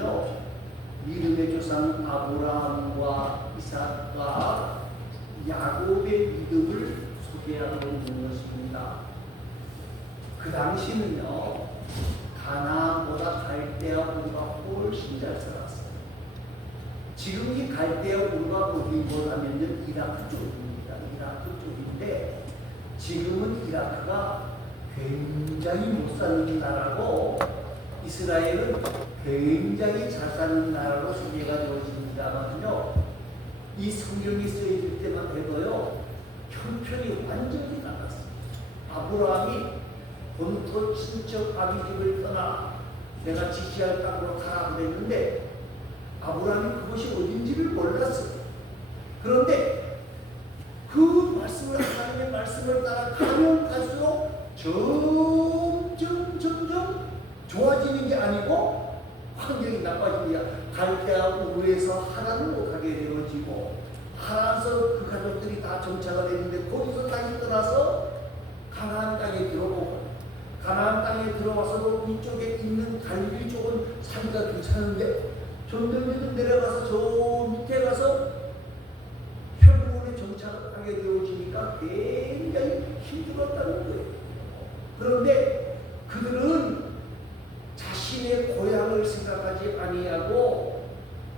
보면요, 믿음의 조상 아브라함과 이삭과 야곱의 믿음을 소개하고 있는 것입니다. 그 당시는요, 가나안보다 갈대아 우르가 훨씬 잘 살았어요. 지금 이 갈대아 우르가 어디보다면요, 이라크 쪽입니다. 이라크 쪽인데, 지금은 이라크가 굉장히 못 사는 나라고, 이스라엘은 굉장히 잘 사는 나라로 소개가 되어집니다만요, 이 성경이 쓰여질 때만 해도요, 형편이 완전히 달랐어요. 아브라함이 본토 친척 아비 집을 떠나 내가 지시할 땅으로 가라 그랬는데, 아브라함이 그것이 어딘지를 몰랐어요. 그런데 그 말씀을, 하나님의 말씀을 따라 가면 갈수록 점점 좋아지는 게 아니고 환경이 나빠집니다. 갈대아 우르에서 하란을 못 가게 되어지고, 하란에서 그 가족들이 다 정착을 했는데, 거기서 땅이 떠나서 가나안 땅에 들어오고, 가나안 땅에 들어와서 이쪽에 있는 갈릴리 쪽은 살기가 괜찮은데, 점점 내려가서 저 밑에 가서 혈구원에 정착하게 되어지니까 굉장히 힘들었다는 거예요. 그런데 그들은 자신의 고향을 생각하지 아니하고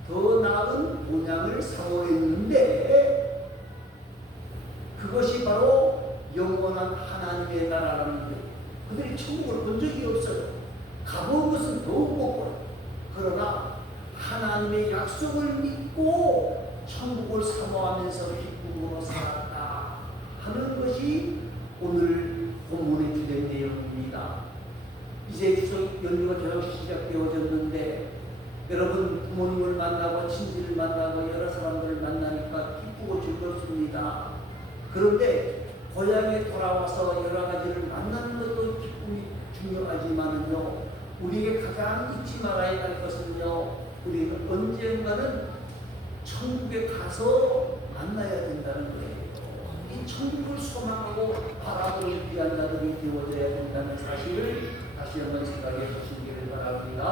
더 나은 본향을 사모했는데, 그것이 바로 영원한 하나님의 나라라는 거예요. 그들이 천국을 본 적이 없어요. 가본 것은 더욱 못 봐요. 그러나 하나님의 약속을 믿고 천국을 사모하면서 기쁨으로 살았다 하는 것이 오늘 본문의 주된 내용입니다. 이제 추석 연휴가 계속 시작되어졌는데, 여러분 부모님을 만나고 친지를 만나고 여러 사람들을 만나니까 기쁘고 즐겁습니다. 그런데 고향에 돌아와서 여러 가지를 만나는 것도 기쁨이 중요하지만은요, 우리에게 가장 잊지 말아야 할 것은요, 우리가 언젠가는 천국에 가서 만나야 된다는 거예요. 이 천국을 소망하고 바라보기 위한 자들이 되어져야 된다는 사실을 다시 한번 생각해 보시기를 바랍니다.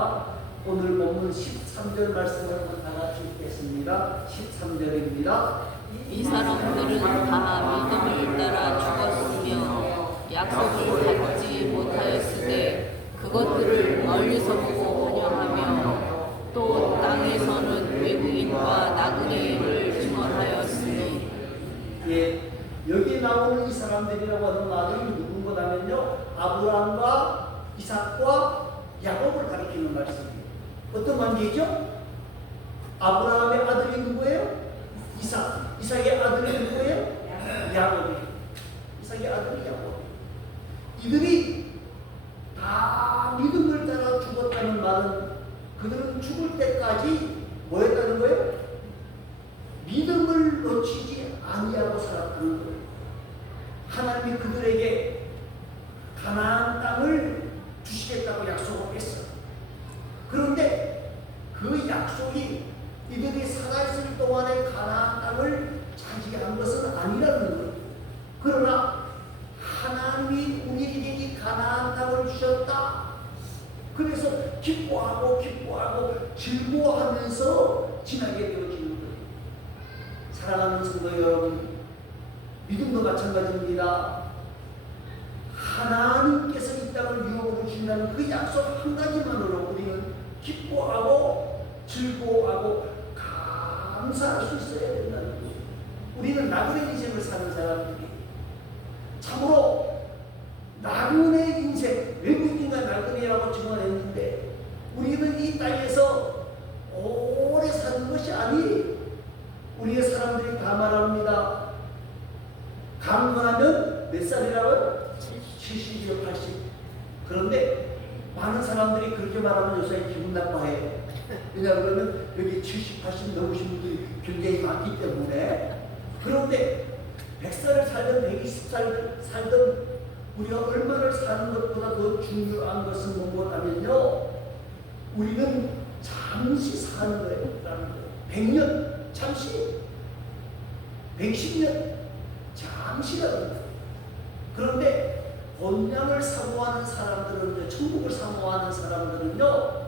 오늘 본문 13절 말씀을 다 같이 읽겠습니다. 13절입니다. 이 사람들은 다 믿음을 따라 죽었으며 약속을 받지 못하였으되 그것들을 멀리서 보고 환영하며 또 땅에서는 외국인과 나그네를 증언하였으니. 예, 여기 나오는 이 사람들이라고 하는 말은 누군가냐면요, 아브라함과 이삭과 야곱을 가리키는 말씀이에요. 어떤 관계죠? 아브라함의 아들이 누구예요? 이삭. 이삭의 아들이 누구예요? 야곱이에요. 이삭의 아들이 야곱. 이들이 다 믿음을 따라 죽었다는 말은, 그들은 죽을 때까지 뭐 했다는 거예요? 믿음을 놓치지 아니하고 살았다는 거예요. 하나님이 그들에게 가나안 땅을 주시겠다고 약속을 했어요. 그런데 그 약속이 이들이 살아있을 동안에 가나안 땅을 차지한 것은 아니라는 거예요. 그러나 하나님이 우리에게 이 가나안 땅을 주셨다. 그래서 기뻐하고 즐거워하면서 지나게 되어지는 거예요. 사랑하는 성도 여러분, 믿음도 마찬가지입니다. 하나님께서 이 땅을 유업으로 주신다는 그 약속 한 가지만으로 우리는 기뻐하고 즐거워하고 감사할 수 있어야 된다는 거예요. 우리는 나그네 인생을 사는 사람들이 참으로 나그네 인생, 외국인과 나그네라고 증언했는데, 우리는 이 땅에서 오래 사는 것이 아니, 우리의 사람들이 다 말합니다. 강건하면 몇 살이라고요? 70이요, 80. 그런데 많은 사람들이 그렇게 말하면 요새 기분 나빠해요. 왜냐하면 여기 70, 80 넘으신 분들이 굉장히 많기 때문에. 그런데 100살을 살든 120살 살든 우리가 얼마를 사는 것보다 더 중요한 것은 무엇하면요, 우리는 잠시 사는 거예요. 100년 잠시, 110년 잠시라는 거예요. 그런데 본향을 사모하는 사람들은요, 천국을 사모하는 사람들은요,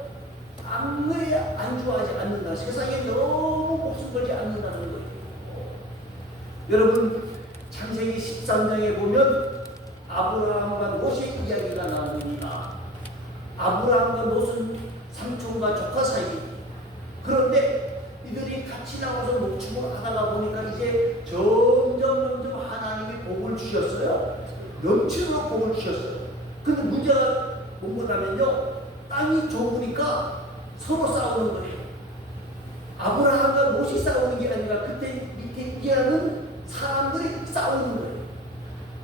아무리 않는다. 세상에 너무 목숨 걸지 않는다는 거예요. 여러분 창세기 13장에 보면 아브라함과 롯의 이야기가 나옵니다. 아브라함과 롯은 삼촌과 조카 사이. 그런데 이들이 같이 나와서 목축을 하다가 보니까 이제 점점 하나님이 복을 주셨어요. 넘치도록 복을 주셨어요. 근데 문제가 뭐냐면요, 땅이 좁으니까 서로 싸우는 거예요. 아브라함과 롯이 싸우는 게 아니라 그때 밑에 일하는 사람들이 싸우는 거예요.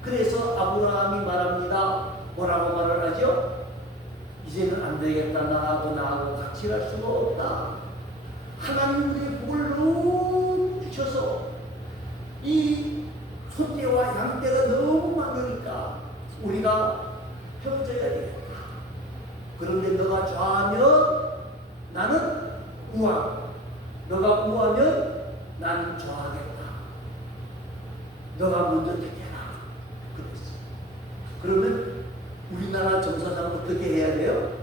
그래서 아브라함이 말합니다. 뭐라고 말을 하죠? 이제는 안 되겠다. 나하고 같이 갈 수가 없다. 하나님의 복을 너무 주셔서 이 소떼와 양떼가 너무 많으니까 우리가 헤어져야 되겠다. 그런데 너가 좌하면 나는 우하고, 너가 우하면 나는 좌하겠다. 너가 먼저 택해라. 그랬어. 그러면 우리나라 정사장 어떻게 해야 돼요?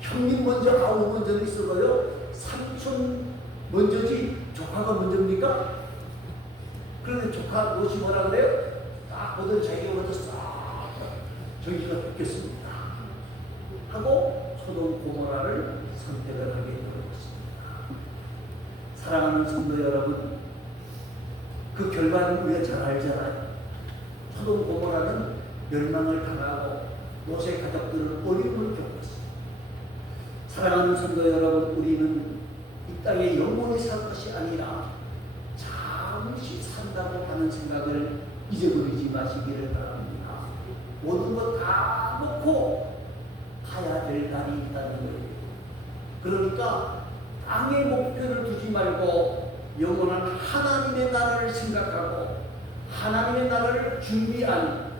형님 먼저, 아우 먼저 있어도요. 삼촌 먼저지 조카가 먼저입니까? 그런데 조카 롯이 뭐라 그래요? 딱 보던 자기가 먼저 싹 저기가 뵙겠습니다 하고 소돔 고모라를 선택을 하게 되었습니다. 사랑하는 성도 여러분, 그 결과는 우리가 잘 알잖아요. 소돔 고모라는 멸망을 당하고 롯의 가족들은 어려움을 겪었습니다. 사랑하는 성도 여러분, 우리는 이 땅에 영원히 살 것이 아니라 잠시 산다고 하는 생각을 잊어버리지 마시기를 바랍니다. 모든 것 다 놓고 가야 될 날이 있다는 거예요. 그러니까 땅의 목표를 두지 말고 영원한 하나님의 나라를 생각하고 하나님의 나라를 준비한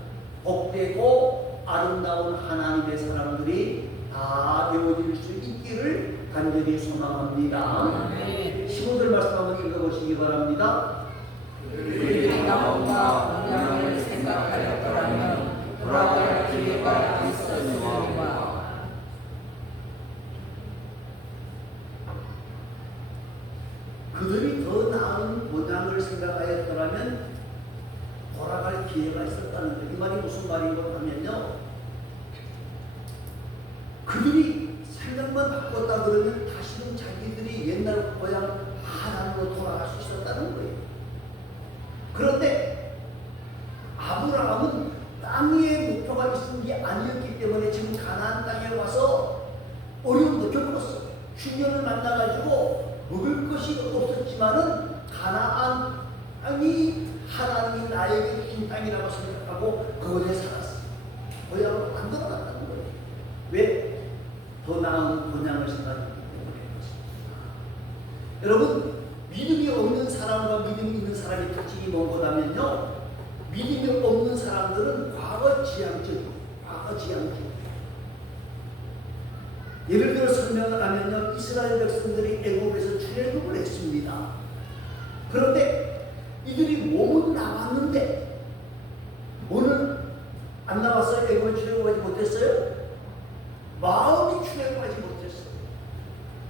복되고 아름다운 하나님의 사람들이 다 되어질 수 있기를 간절히 소망합니다. 15절 말씀 한번 읽어보시기 바랍니다. 우리들이 나온과 영향을 생각하였더라면 돌아갈 기회가 있었으리와. 그들이 더 나은 보장을 생각하였더라면 돌아갈 기회가 있었다는 거예요. 이 말이 무슨 말인가 하면요, 그들이 생각만 바꿨다 그러면 다시는 자기들이 옛날 고향 하나님으로 돌아갈 수 있었다는 거예요. 그런데 아브라함은 땅의 목표가 있는 게 아니었기 때문에 지금 가나안 땅에 와서 어려움도 겪었어요. 흉년을 만나가지고 먹을 것이 없었지만은 가나안 땅이 하나님이 나에게 준 땅이라고 생각하고 그곳에 살았어요. 고향으로 안 돌아갔다는 거예요. 왜? 더 나은 본향을 생각했기 때문에 그렇습니다. 여러분, 믿음이 없는 사람과 믿음이 있는 사람의 특징이 뭐냐면요, 믿음이 없는 사람들은 과거 지향적이에요. 과거 지향적. 예를 들어 설명을 하면요, 이스라엘 백성들이 애굽에서 출애굽을 했습니다. 그런데 이들이 몸은 나왔는데 오늘 안 나왔어요? 애굽에 출애굽하지 못했어요? 마음이 출애굽하지 못했어요.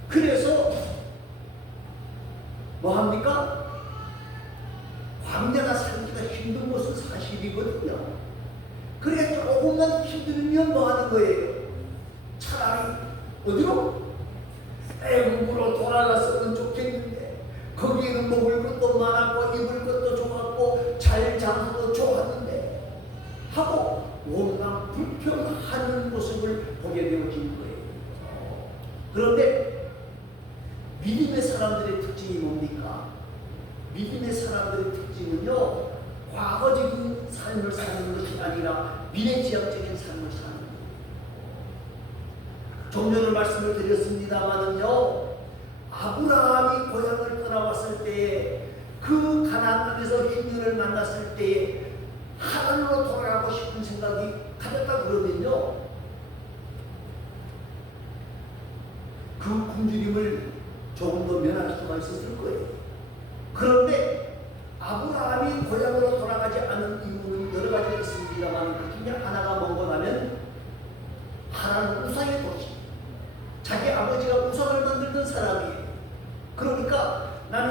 그래서 뭐합니까? 광야나 살기가 힘든 것은 사실이거든요. 그래 조금만 힘들면 뭐하는 거예요? 차라리 어디로? 애굽으로 돌아갔으면 좋겠는데 거기에는 먹을 것도 많았고 입을 것도 좋았고 잘 장소도 좋았는데 하고 온갖 불평하는 모습을 보게 되어진 거예요. 그런데 믿음의 사람들의 특징이 뭡니까? 믿음의 사람들의 특징은요, 과거적인 삶을 사는 것이 아니라 미래지향적인 삶을 사는 거예요. 좀 전에 말씀을 드렸습니다마는요, 아브라함이 고향을 떠나왔을 때에 그 가나안 땅에서 흉년을 만났을 때에 하나님으로 돌아가고 싶은 생각이 가졌다 그러면요, 그 굶주림을 조금 더 면할 수가 있었을 거예요. 그런데 아브라함이 고향으로 돌아가지 않은 이유는 여러 가지가 있습니다만 그 중에 하나가 뭔가 하면 하나는 우상의 도시, 자기 아버지가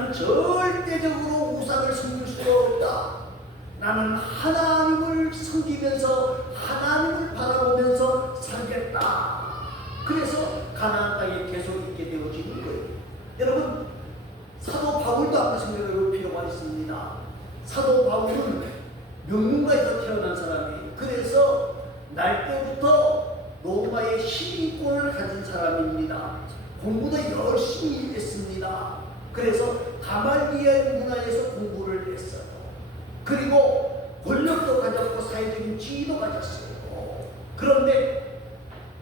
나는 절대적으로 우상을 섬길 수가 없다. 나는 하나님을 섬기면서 하나님을 바라보면서 살겠다. 그래서 가나안 땅에 계속 있게 되어지는 거예요. 여러분, 사도 바울도 한번 생각해 볼 필요가 있습니다. 사도 바울은 명문가에서 태어난 사람이에요. 그래서 날 때부터 로마의 시민권을 가진 사람입니다. 공부도 열심히 했습니다. 그래서 가말리엘 문화에서 공부를 했어요. 그리고 권력도 가졌고 사회적인 지위도 가졌어요. 그런데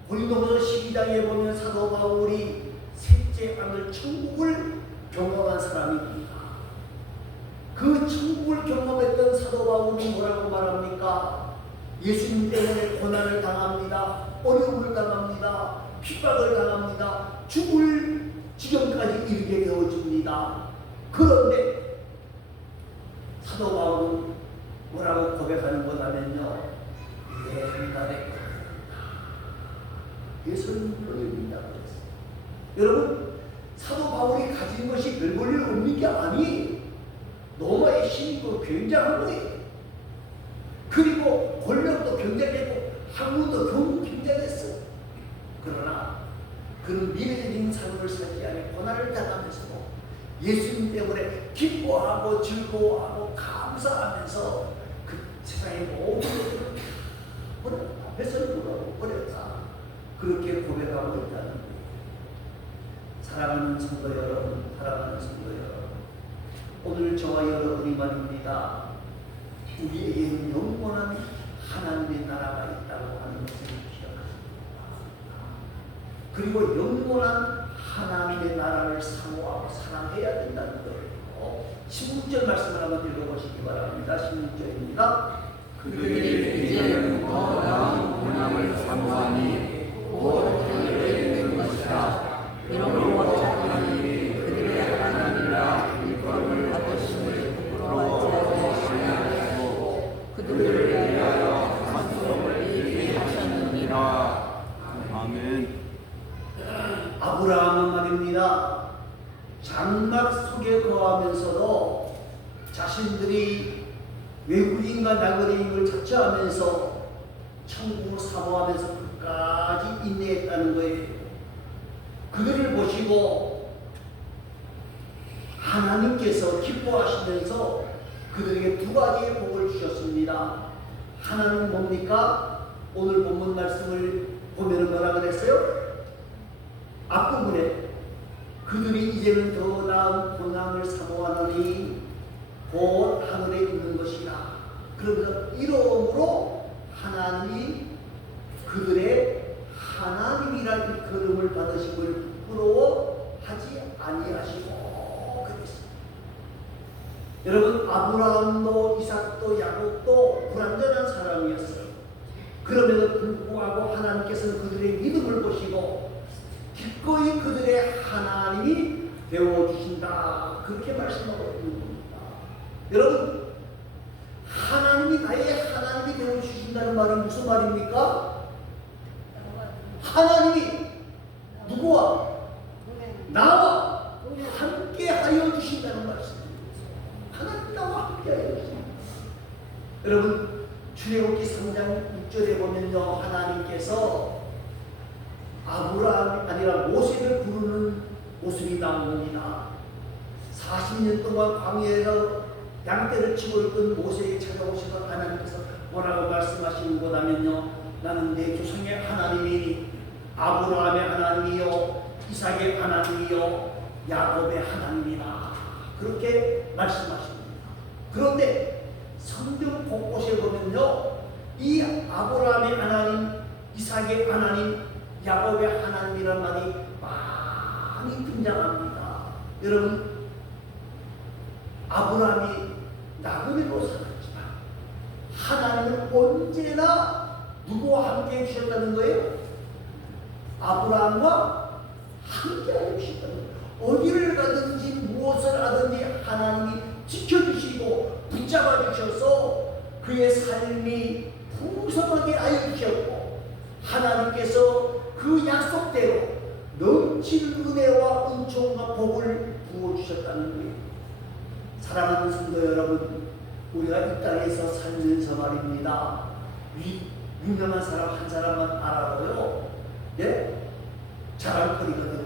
고린도후서 12장에 보면 사도 바울이 셋째 하늘 천국을 경험한 사람입니다. 그 천국을 경험했던 사도 바울이 뭐라고 말합니까? 예수님 때문에 고난을 당합니다. 어려움을 당합니다. 핍박을 당합니다. 죽을 지경까지 이르게 되어집니다. 그런데 사도 바울은 뭐라고 고백하는 거냐면요, 옛날에 예수님입니다. 여러분, 사도 바울이 가진 것이 별 볼일 없는 게 아니에요. 로마의 신이고 굉장한 거예요. 그리고 권력도 굉장했고 학문도 굉장했어요. 그러나 그런 미래적인 삶을 살지 않아 고난을 당하면서도 예수님 때문에 기뻐하고 즐거워하고 감사하면서 그 세상의 모든 것들을 버렸다. 배설을 버렸다. 그렇게 고백하고 있다는 거예요. 사랑하는 성도 여러분, 사랑하는 성도 여러분, 오늘 저와 여러분이 말입니다. 우리에게 영원한 하나님의 나라가 있다고 하는 것을 기억하십니다. 그리고 영원한 하나님의 나라를 사모하고 사랑해야 된다는 거예요. 16절 말씀을 한번 읽어보시기 바랍니다. 16절입니다. 그들이 이제 영원한 본향을 사모하니 곧 하늘에 있는 것이다. 이러므로 자기들이 그들의 하나님이라 일컬음을 받으심을 부끄러워하지 아니하시고 그들을 위하여 산소를 이루게 하셨느니라. 아멘. 아브라함은 말입니다. 장막 속에 거하면서도 자신들이 외국인과 나그네임을 자처하면서 천국을 사모하면서 끝까지 인내했다는 거예요. 그들을 보시고 하나님께서 기뻐하시면서 그들에게 두 가지의 복을 주셨습니다. 하나는 뭡니까? 오늘 본문 말씀을 보면 뭐라 그랬어요? 앞부분에 그들이 이제는 더 나은 본향을 사모하노니 곧 하늘에 있는 것이라. 그러면서 이러므로 하나님이 그들의 하나님이라 일컬음을 받으심을 부끄러워하지 아니하시고 그랬습니다. 여러분, 아브라함도 이삭도 야곱도 불완전한 사람이었어요. 그럼에도 불구하고 하나님께서는 그들의 믿음을 보시고 기꺼이 그들의 하나님이 되어주신다. 그렇게 말씀하고 있는 겁니다. 여러분, 하나님이 나의 하나님이 되어주신다는 말은 무슨 말입니까? 하나님이 누구와? 나와 함께 하여 주신다는 말씀입니다. 하나님 나와 함께 하여 주신다. 여러분, 출애굽기 3장 6절에 보면요, 하나님께서 아브라함이 아니라 모세를 부르는 모습이 나옵니다. 40년 동안 광야에서 양떼를 치고 있던 모세에 찾아오셔서 하나님께서 뭐라고 말씀하시는 거냐면요, 나는 내 조상의 하나님이 아브라함의 하나님이요 이삭의 하나님이요 야곱의 하나님이다. 그렇게 말씀하십니다. 그런데 성경 곳곳에 보면요, 이 아브라함의 하나님, 이삭의 하나님, 야곱의 하나님이란 말이 많이 등장합니다. 여러분, 아브라함이 나그네로 살았지만 하나님은 언제나 누구와 함께 해주셨다는 거예요? 아브라함과 함께 해주셨다는 거예요. 어디를 가든지 무엇을 하든지 하나님이 지켜주시고 붙잡아 주셔서 그의 삶이 풍성하게 하여 주셨고 하나님께서 그 약속대로 넘칠 은혜와 은총과 복을 부어주셨다는 거예요. 사랑하는 성도 여러분, 우리가 이 땅에서 살면서 말입니다. 유명한 사람 한 사람만 알아도요, 예? 자랑거리가 되고,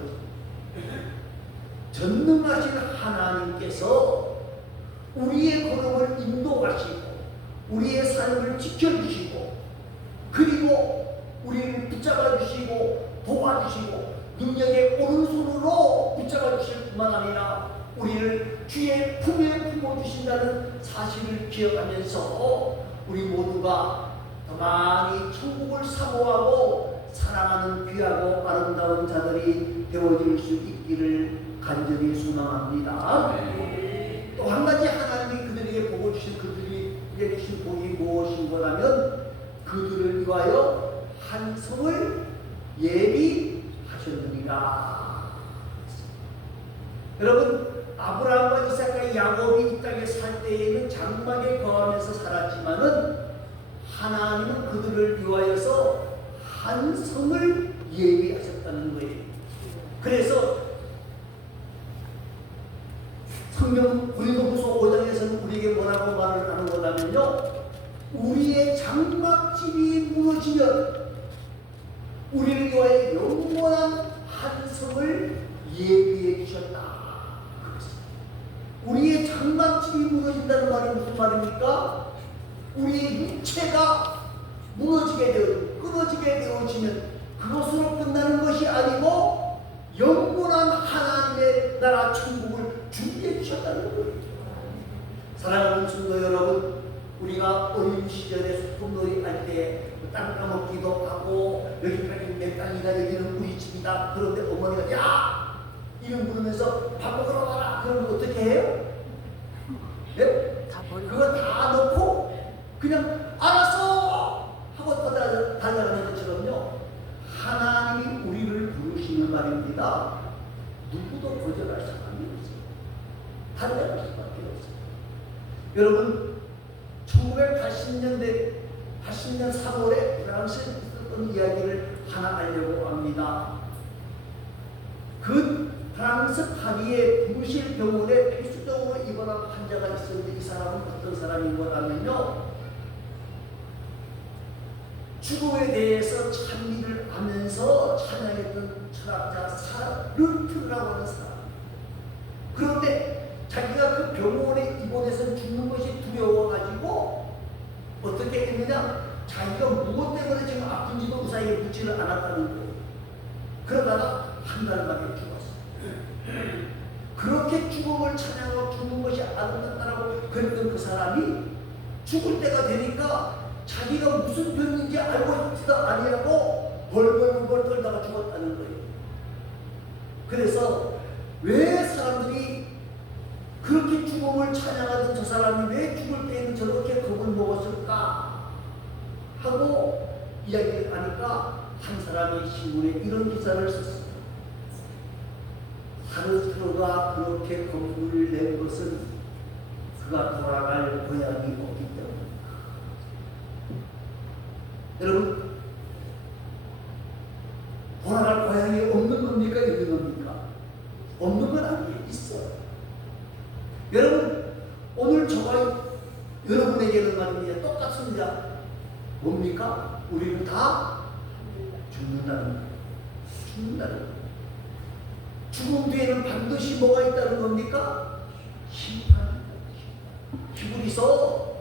전능하신 하나님께서 우리의 걸음을 인도하시고, 우리의 삶을 지켜주시고, 그리고 우리를 붙잡아 주시고, 도와주시고, 능력의 오른손으로 붙잡아 주실 뿐만 아니라 우리를 주의 품에 품어주신다는 사실을 기억하면서 우리 모두가 더 많이 천국을 사모하고 사랑하는 귀하고 아름다운 자들이 되어질 수 있기를 간절히 소망합니다. 또 한 가지 하나님이 그들에게 복을 주신, 그들에게 주신 복이 무엇인가라면 그들을 위하여 한 성을 예비하셨느니라. 여러분, 아브라함과 이삭과 야곱이 이 땅에 살 때에는 장막에 거하면서 살았지만은 하나님은 그들을 위하여서 한 성을 예비하셨다는 거예요. 그래서 성경 고린도후서 5장에서는 우리에게 뭐라고 말을 하는 거냐면요, 우리의 장막집이 무너지면 우리를 위하여 영원한 한 성을 예비해 주셨다. 우리의 장막집이 무너진다는 말이 무슨 말입니까? 우리의 육체가 무너지게 되어 끊어지게 되어지면 그것으로 끝나는 것이 아니고 영원한 하나님의 나라 천국을 준비해 주셨다는 거예요. 사랑하는 성도 여러분, 우리가 어린 시절에 소꿉놀이 할 때 땅 까먹기도 하고 여기까지 내 땅이다, 여기는 우리 집이다. 그런데 어머니가 야! 이름 부르면서 밥 먹으러 가라. 그러면 어떻게 해요? 네? 그거 다 넣고 그냥 알았어! 하고 달려가는 것처럼요, 하나님이 우리를 부르시는 말입니다. 누구도 거절할 사람이 없어요. 달려갈 수밖에 없어요. 여러분, 80년 3월에 프랑스에 있었던 이야기를 하나 알려고 합니다. 그 프랑스 파리의 부르실 병원에 필수적으로 입원한 환자가 있었는데 이 사람은 어떤 사람인 거라면요, 죽음에 대해서 찬미를 하면서 찬양했던 철학자 르트라고 하는 사람. 그런데 자기가 그 병원에 입원해서 죽는 것이 두려워가지고 어떻게 했느냐, 자기가 무엇 때문에 지금 아픈지도 의사에게 묻지를 않았다는 거예요. 그러다가 한 달 만에 죽었어요. 그렇게 죽음을 찬양하고 죽는 것이 아름답다라고 그랬던 그 사람이 죽을 때가 되니까 자기가 무슨 병인지 알고 싶지도 아니하고 벌벌벌 떨다가 죽었다는 거예요. 그래서 왜 사람들이 그렇게 죽음을 찬양하던 저 사람이 왜 죽을 때에는 저렇게 겁을 먹었을까 하고 이야기를 하니까 한 사람이 신문에 이런 기사를 썼습니다. 사르트르가 그렇게 겁을 낸 것은 그가 돌아갈 고향이 없기 때문입니다. 여러분, 돌아갈 고향이 없는 겁니까? 있는 겁니까? 없는 건 아니에요. 있어요. 여러분, 오늘 저와 여러분에게는 말입니다. 똑같습니다. 뭡니까? 우리는 다 죽는다는 거예요. 죽는다는 거예요. 죽음 뒤에는 반드시 뭐가 있다는 겁니까? 심판입니다. 히브리서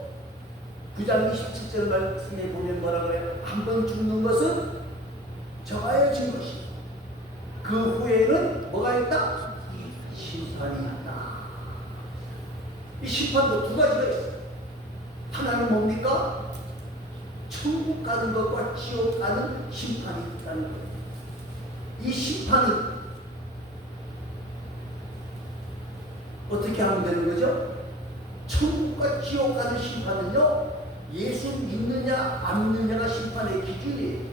9장 27절 말씀에 보면 뭐라 그래요? 한 번 죽는 것은 정하여진 것이고 그 후에는 뭐가 있다? 심판이 있다. 이 심판도 두 가지가 있어요. 하나는 뭡니까? 천국 가는 것과 지옥 가는 심판이 있다는 거예요. 이 심판은 어떻게 하면 되는 거죠? 천국과 지옥 가는 심판은요, 예수 믿느냐 안 믿느냐가 심판의 기준이에요.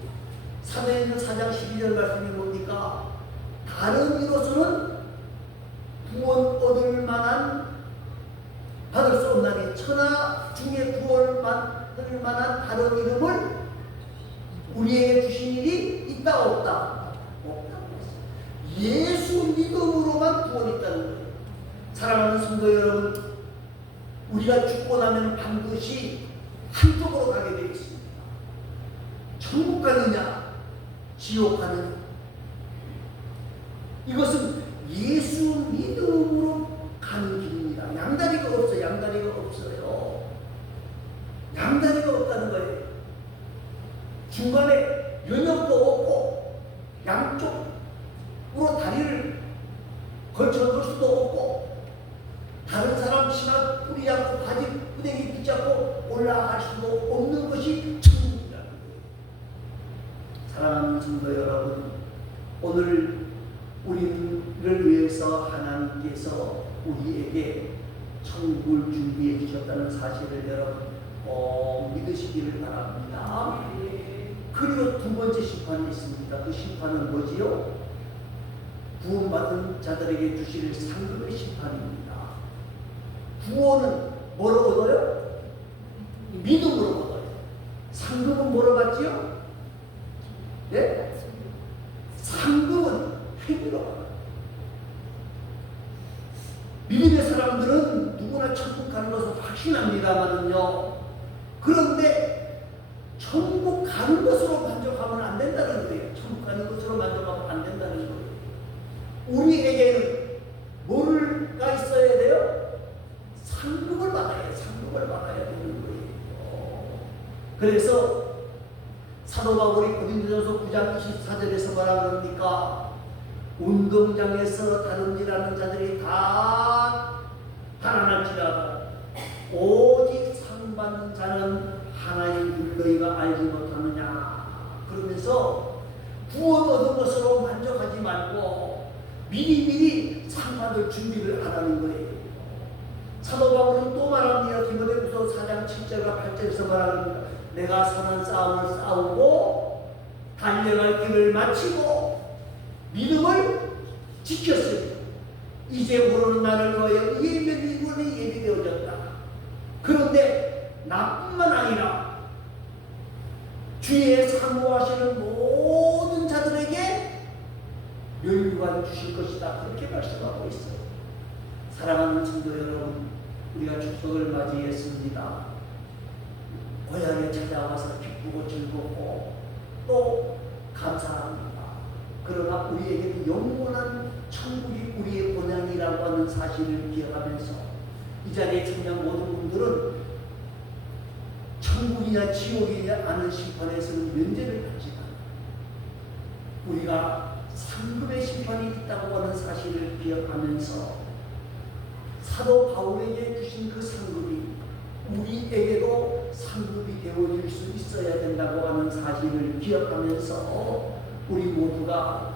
사도행전 4장 12절 말씀이 뭡니까? 다른 이로서는 구원 얻을 만한 받을 수 없나니 천하 중에 구원을 받을 만한 다른 이름을 우리에게 주신 일이 있다 없다? 없다. 예수 믿음으로만 구원이 있다는 거예요. 사랑하는 성도 여러분, 우리가 죽고 나면 반드시 한쪽으로 가게 되어 있습니다. 천국 가느냐 지옥 가느냐. 이것은 예수 믿음으로 가는 길입니다. 양다리가 없어요. 양다리가 없어요. 양다리가 없다는 거예요. 중간에 연역도 없고 양쪽으로 다리를 걸쳐놓을 수도 없고 다른 사람 치마 뿌리하고 바지 부대기 붙잡고 올라갈 수도 없는 것이 천국이라는 거예요. 사랑하는 성도 여러분, 오늘 우리를 위해서 하나님께서 우리에게 천국을 준비해 주셨다는 사실을 여러분 믿으시기를 바랍니다. 그리고 두 번째 심판이 있습니다. 그 심판은 뭐지요? 구원받은 자들에게 주실 상급의 심판입니다. 구원은 뭐로 얻어요? 믿음으로 얻어요. 상급은 뭐로 받지요? 예? 상급은 회개로 받아요. 믿음의 사람들은 누구나 천국 가는 것을 확신합니다만은요. 그런데 천국 가는 것으로 만족하면 안 된다는 거예요. 천국 가는 것으로 만족하면 안 된다는 거예요. 우리에게는 뭐가 있어야 돼요? 상급을 받아야 되는 거예요. 그래서 사도 바울이 고린도전서 9장 24절에서 뭐라 그럽니까? 운동장에서 다른 일하는 자들이 다 달아날지라도 오직 상 받는 자는 하나님 너희가 알지 못하느냐. 그러면서 구원 얻은 것으로 만족하지 말고 미리미리 상 받을 준비를 하라는 거예요. 사도 바울은 또 말합니다. 디모데후서 4장 7절과 8절에서 말합니다. 내가 선한 싸움을 싸우고 달려갈 길을 마치고 믿음을 지켰으니 이제부로는 나를 위하여 예배의 구원이 예비되어졌다. 그런데 나뿐만 아니라 주의 사모하시는 모든 자들에게 멸류관 주실 것이다. 그렇게 말씀하고 있어요. 사랑하는 성도 여러분, 우리가 축복을 맞이했습니다. 고향에 찾아와서 기쁘고 즐겁고 또 감사합니다. 그러나 우리에게는 영원한 천국이 우리의 본향이라고 하는 사실을 기억하면서 이 자리에 참여한 모든 분들은 천국이냐 지옥이냐 하는 심판에서는 면제를 받지만 우리가 상급의 심판이 있다고 하는 사실을 기억하면서 사도 바울에게 주신 그 상급이 우리에게도 상급이 되어질 수 있어야 된다고 하는 사실을 기억하면서 우리 모두가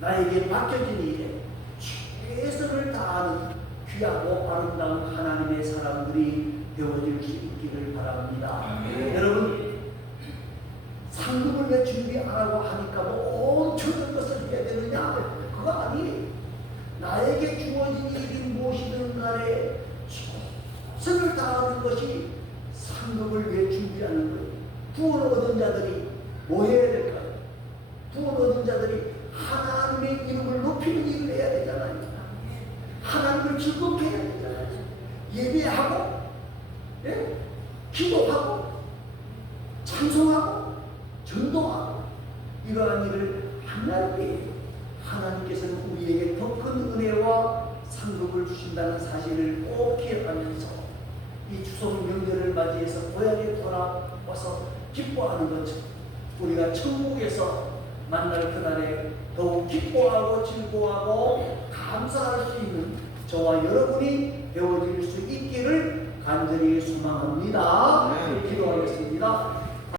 나에게 맡겨진 일에 최선을 다하는 귀하고 아름다운 하나님의 사람들이 되어질 수 있기를 바랍니다. 여러분, 상급을 왜 준비 안 하고 하니까 뭐 엄청난 것을 해야 되느냐? 그거 아니에요. 나에게 주어진 일이 무엇이든 간에 최선을 다하는 것이 상급을 위해 준비하는 거예요. 구원 얻은 자들이 뭐 해야 될까요? 구원 얻은 자들이 하나님의 이름을 높이는 일을 해야 되잖아요. 하나님을 즐겁게 해야 되잖아요. 예배하고, 예? 기도하고, 찬송하고, 전도하고, 이러한 일을 하나님께 해요. 하나님께서는 우리에게 더 큰 은혜와 상급을 주신다는 사실을 꼭 기억하면서 이 추석 명절을 맞이해서 고향에 돌아와서 기뻐하는 것처럼 우리가 천국에서 만날 그날에 더욱 기뻐하고 즐거워하고 감사할 수 있는 저와 여러분이 되어질 수 있기를 간절히 소망합니다. 기도하겠습니다.